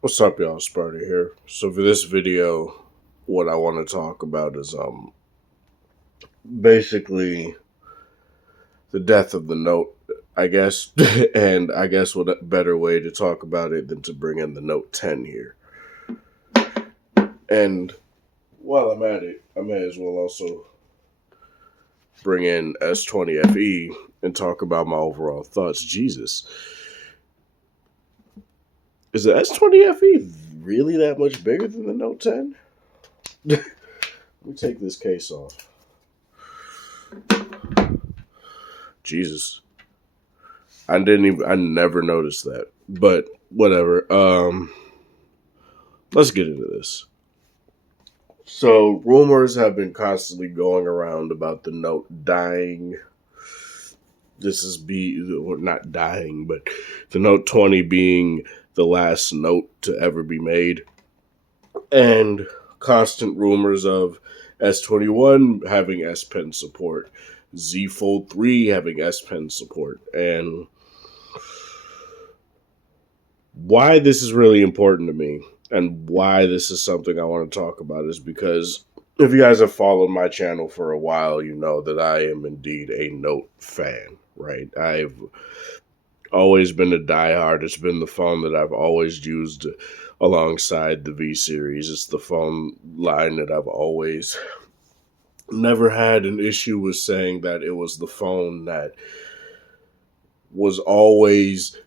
What's up, y'all? Sparty here. So for this video, what I want to talk about is basically the death of the Note, I guess, and I guess what a better way to talk about it than to bring in the Note 10 here. And while I'm at it, I may as well also bring in S20 FE and talk about my overall thoughts. Jesus, is the S20 FE really that much bigger than the Note 10? Let me take this case off. Jesus. I never noticed that. But whatever. Let's get into this. So rumors have been constantly going around about the Note dying. This is not dying, but the Note 20 being the last Note to ever be made. And constant rumors of S21 having S Pen support, Z Fold 3 having S Pen support, and why this is really important to me and why this is something I want to talk about is because if you guys have followed my channel for a while, you know that I am indeed a Note fan, right? I've always been a diehard. It's been the phone that I've always used alongside the V series. It's the phone line that I've always never had an issue with saying that it was the phone that was always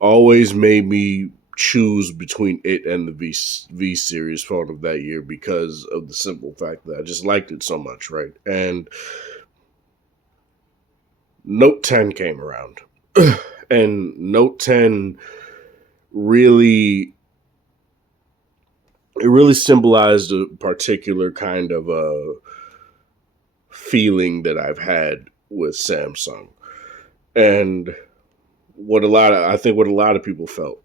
made me choose between it and the V series phone of that year because of the simple fact that I just liked it so much, right? And Note 10 came around. And Note 10 really it really symbolized a particular kind of a feeling that I've had with Samsung. And what a lot of people felt.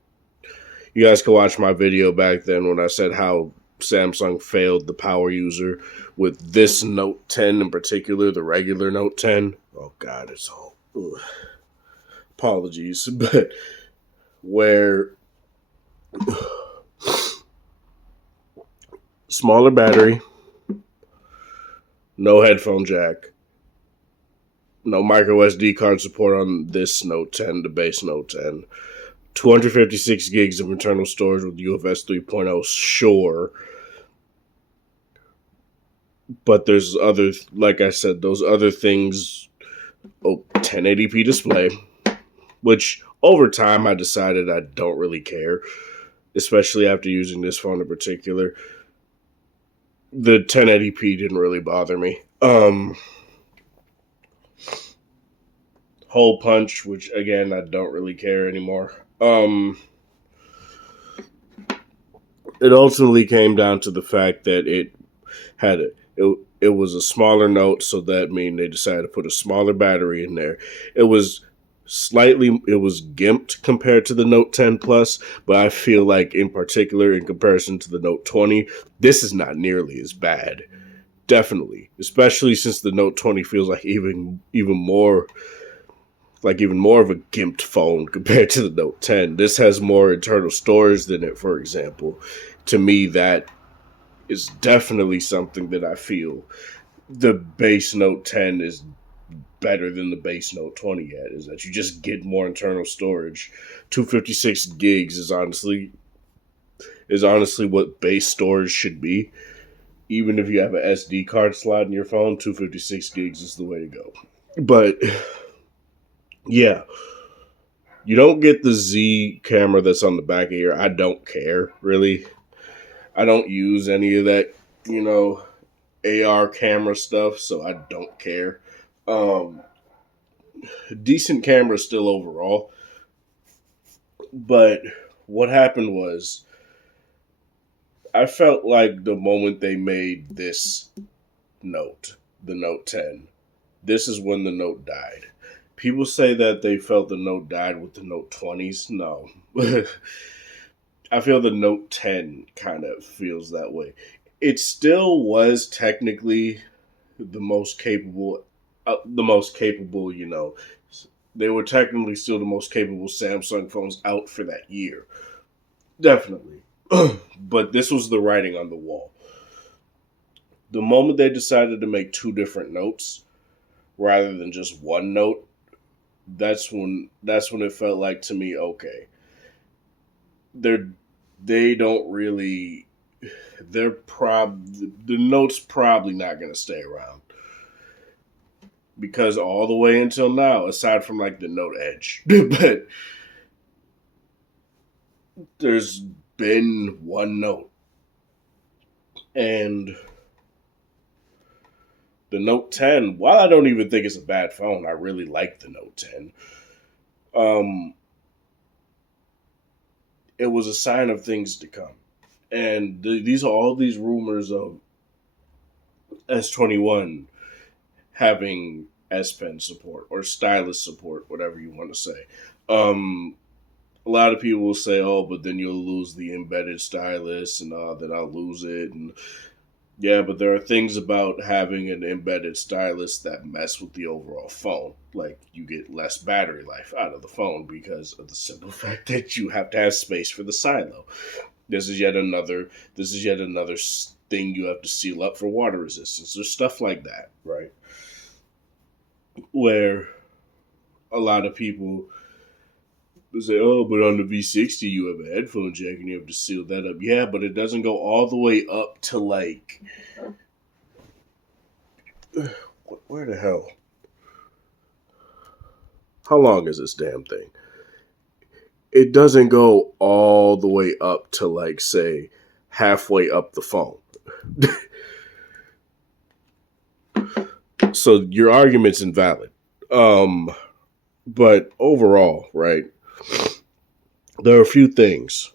You guys can watch my video back then when I said how Samsung failed the power user with this Note 10 in particular, the regular Note 10. Oh God, it's all apologies, but where smaller battery, no headphone jack, no micro SD card support on this Note 10, the base Note 10. 256 gigs of internal storage with UFS 3.0, sure. But there's other, like I said, those other things. Oh, 1080p display, which over time I decided I don't really care, especially after using this phone in particular. The 1080p didn't really bother me. Hole punch, which again I don't really care anymore. It ultimately came down to the fact that it was a smaller note, so that means they decided to put a smaller battery in there. It was gimped compared to the Note 10 Plus, but I feel like in particular in comparison to the Note 20, this is not nearly as bad. Definitely, especially since the Note 20 feels like even more of a gimped phone compared to the Note 10. This has more internal storage than it, for example. To me, that is definitely something that I feel the base Note 10 is better than the base Note 20 at, is that you just get more internal storage. 256 gigs is honestly what base storage should be. Even if you have an SD card slot in your phone, 256 gigs is the way to go. But yeah, you don't get the Z camera that's on the back of here. I don't care, really. I don't use any of that, you know, AR camera stuff, so I don't care. Um, Decent camera still overall, but what happened was I felt like the moment they made this Note, the Note 10, this is when the Note died. People say that they felt the Note died with the Note 20s. No. I feel the Note 10 kind of feels that way. It still was technically the most capable, you know. They were technically still the most capable Samsung phones out for that year. Definitely. But this was the writing on the wall. The moment they decided to make two different notes rather than just one note, that's when it felt like to me, okay, they're they don't really the notes probably not going to stay around because all the way until now, aside from like the note edge, but there's been one note, and the Note 10. While I don't even think it's a bad phone, I really like the Note 10. Um, it was a sign of things to come, and these are all these rumors of S21 having S Pen support or stylus support, whatever you want to say. Um, a lot of people will say, "Oh, but then you'll lose the embedded stylus, and then I'll lose it." And yeah, but there are things about having an embedded stylus that mess with the overall phone. Like you get less battery life out of the phone because of the simple fact that you have to have space for the silo. This is yet another. This is yet another thing you have to seal up for water resistance. There's stuff like that, right? Where a lot of people say, "Oh, but on the V60 you have a headphone jack and you have to seal that up." Yeah, but it doesn't go all the way up to like where the hell? How long is this damn thing? It doesn't go all the way up to like say halfway up the phone. So your argument's invalid. Um, but overall, right? There are a few things.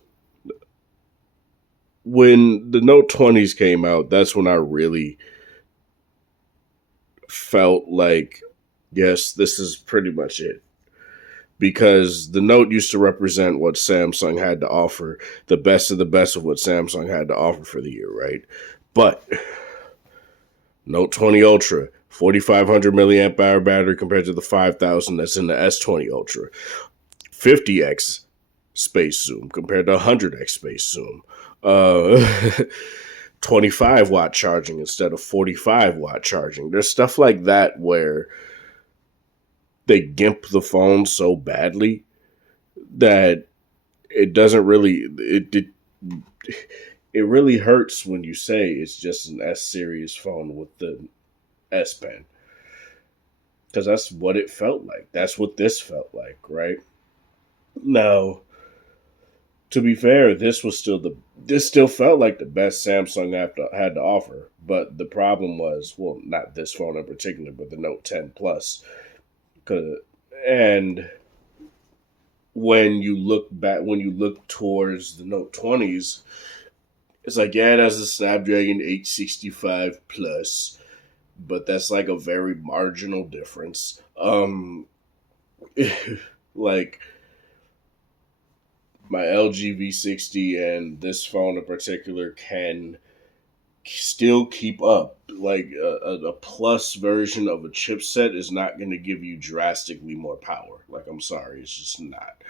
When the Note 20s came out, that's when I really felt like, yes, this is pretty much it. Because the Note used to represent what Samsung had to offer, the best of the best of what Samsung had to offer for the year, right? But Note 20 Ultra, 4500 milliamp hour battery compared to the 5000 that's in the S20 Ultra, 50x space zoom compared to 100x space zoom, 25-watt charging instead of 45-watt charging. There's stuff like that where they gimp the phone so badly that it doesn't really it really hurts when you say it's just an S series phone with the S Pen, because that's what it felt like. That's what this felt like, right? Now, to be fair, this still felt like the best Samsung had to offer. But the problem was, well, not this phone in particular, but the Note 10 Plus. And when you look towards the Note 20s, it's like, yeah, it has a Snapdragon 865 Plus, but that's like a very marginal difference. Like my LG V60 and this phone in particular can still keep up. Like a plus version of a chipset is not going to give you drastically more power. Like, I'm sorry, it's just not.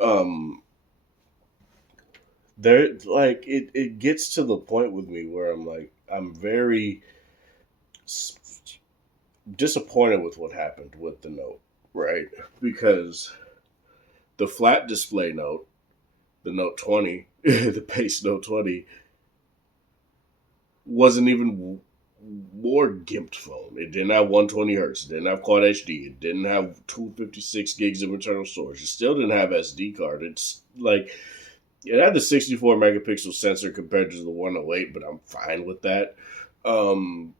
Um, there, like it gets to the point with me where I'm like, I'm very disappointed with what happened with the Note, right? Because the flat display Note, the Note 20, the base Note 20, wasn't even more gimped phone. It didn't have 120 hertz. It didn't have Quad HD. It didn't have 256 gigs of internal storage. It still didn't have SD card. It's like it had the 64 megapixel sensor compared to the 108, but I'm fine with that. Because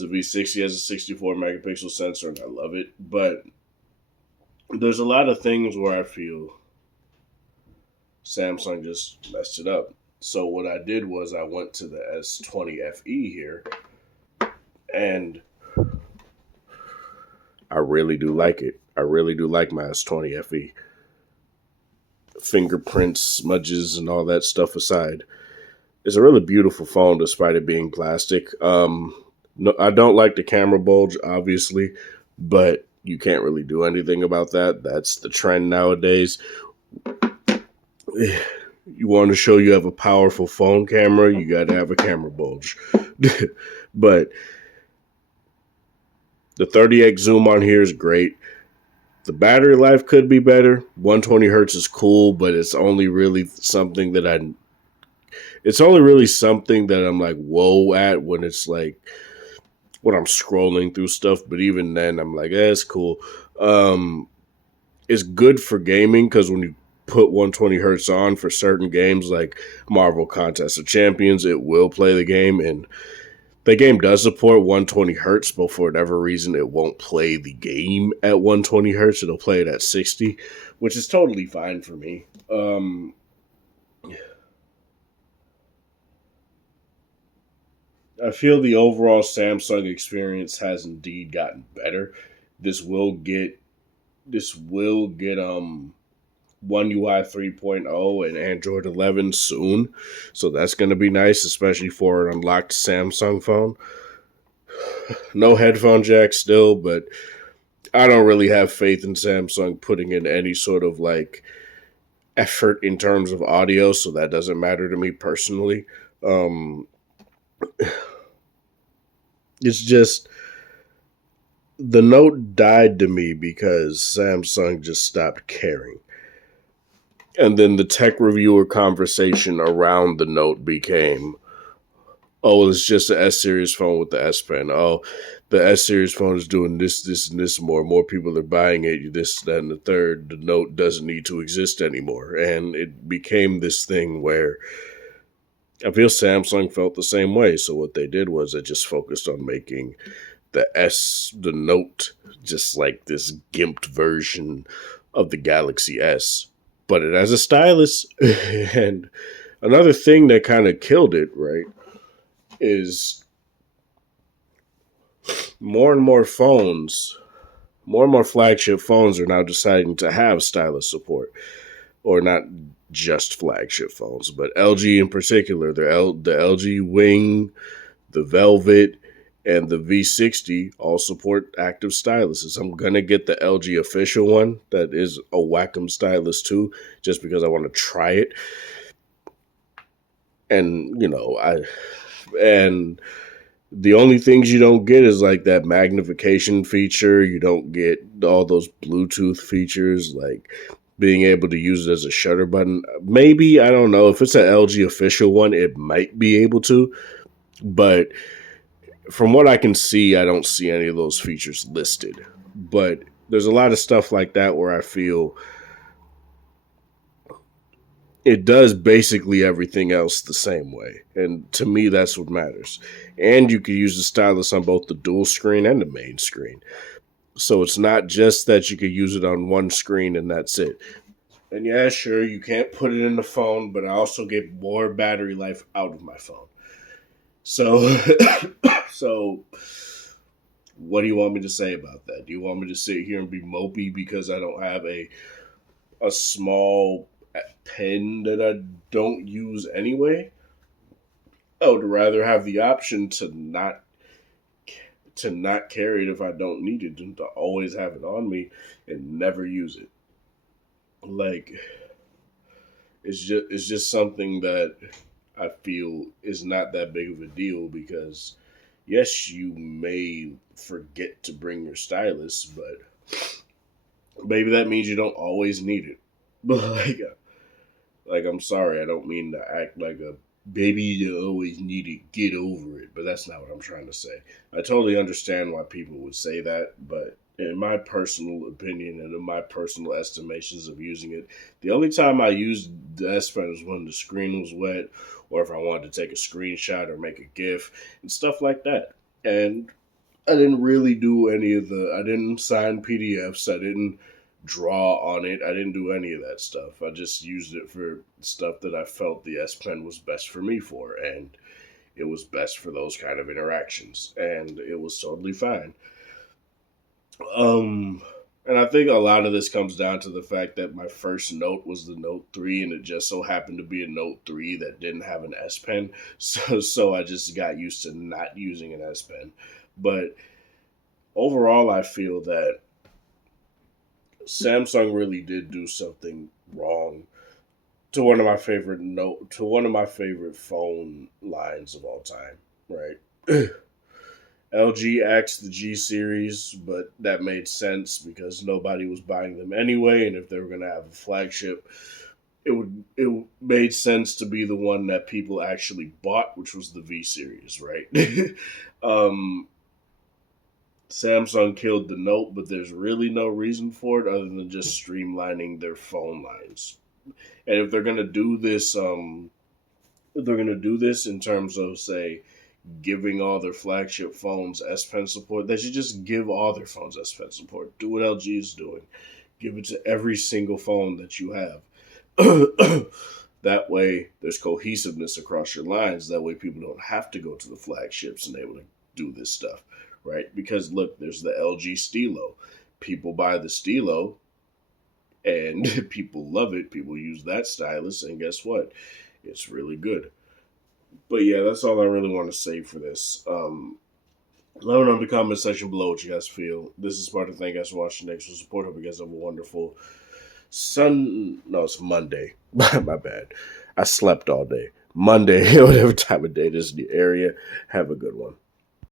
the V60 has a 64 megapixel sensor, and I love it. But there's a lot of things where I feel Samsung just messed it up. So what I did was I went to the S20 FE here, and I really do like it. I really do like my S20 FE. Fingerprints, smudges, and all that stuff aside, it's a really beautiful phone despite it being plastic. No, I don't like the camera bulge, obviously, but you can't really do anything about that. That's the trend nowadays. You want to show you have a powerful phone camera, you got to have a camera bulge. But the 30x zoom on here is great. The battery life could be better. 120 hertz is cool, but it's only really something that I'm like, whoa at when it's like when I'm scrolling through stuff. But even then, I'm like, it's cool. It's good for gaming because when you put 120 hertz on for certain games like Marvel Contest of Champions, it will play the game, and the game does support 120 hertz, but for whatever reason, it won't play the game at 120 hertz. It'll play it at 60, which is totally fine for me. I feel the overall Samsung experience has indeed gotten better. This will get One UI 3.0 and Android 11 soon. So that's going to be nice, especially for an unlocked Samsung phone. No headphone jack still, but I don't really have faith in Samsung putting in any sort of like effort in terms of audio, so that doesn't matter to me personally. Um, it's just the Note died to me because Samsung just stopped caring. And then the tech reviewer conversation around the Note became, oh, it's just an S series phone with the S Pen. Oh, the S series phone is doing this, this, and this more. More people are buying it, this, that, and the third. The Note doesn't need to exist anymore. And it became this thing where I feel Samsung felt the same way. So what they did was they just focused on making the Note, just like this gimped version of the Galaxy S. But it has a stylus. And another thing that kind of killed it, right, is more and more flagship phones are now deciding to have stylus support, or not just flagship phones, but LG in particular. The LG Wing, the Velvet, and the V60 all support active styluses. I'm gonna get the LG official one that is a Wacom stylus too, just because I want to try it. And and the only things you don't get is like that magnification feature. You don't get all those Bluetooth features, like being able to use it as a shutter button. Maybe, I don't know. If it's an LG official one, it might be able to. But from what I can see, I don't see any of those features listed. But there's a lot of stuff like that where I feel it does basically everything else the same way. And to me, that's what matters. And you can use the stylus on both the dual screen and the main screen. So it's not just that you could use it on one screen and that's it. And yeah, sure, you can't put it in the phone, but I also get more battery life out of my phone. So, so what do you want me to say about that? Do you want me to sit here and be mopey because I don't have a small pen that I don't use anyway? I would rather have the option to not carry it if I don't need it than to always have it on me and never use it. Like, it's just something that I feel is not that big of a deal because yes, you may forget to bring your stylus, but maybe that means you don't always need it. But like I'm sorry, I don't mean to act like a baby you always need it, get over it. But that's not what I'm trying to say. I totally understand why people would say that, but in my personal opinion and in my personal estimations of using it, the only time I used the S Pen was when the screen was wet, or if I wanted to take a screenshot or make a GIF and stuff like that. And I didn't really do I didn't sign PDFs, I didn't draw on it. I didn't do any of that stuff. I just used it for stuff that I felt the S Pen was best for me for, and it was best for those kind of interactions, and it was totally fine. Um, and I think a lot of this comes down to the fact that my first Note was the Note 3, and it just so happened to be a Note 3 that didn't have an S Pen. So I just got used to not using an S Pen. But overall, I feel that Samsung really did do something wrong to one of my favorite to one of my favorite phone lines of all time, right? LG axed the G series, but that made sense because nobody was buying them anyway, and if they were going to have a flagship, it made sense to be the one that people actually bought, which was the V series, right? um, Samsung killed the Note, but there's really no reason for it other than just streamlining their phone lines. And if they're gonna do this, if they're gonna do this in terms of say giving all their flagship phones S Pen support, they should just give all their phones S Pen support. Do what LG is doing. Give it to every single phone that you have. That way, there's cohesiveness across your lines. That way, people don't have to go to the flagships and able to do this stuff, right? Because look, there's the LG Stilo. People buy the Stilo and people love it. People use that stylus, and guess what? It's really good. But yeah, that's all I really want to say for this. Let me know in the comment section below what you guys feel. This is Sparta. Thank you guys for watching. Thanks for support. Hope you guys have a wonderful No, it's Monday. My bad. I slept all day. Monday, whatever time of day this is in the area. Have a good one.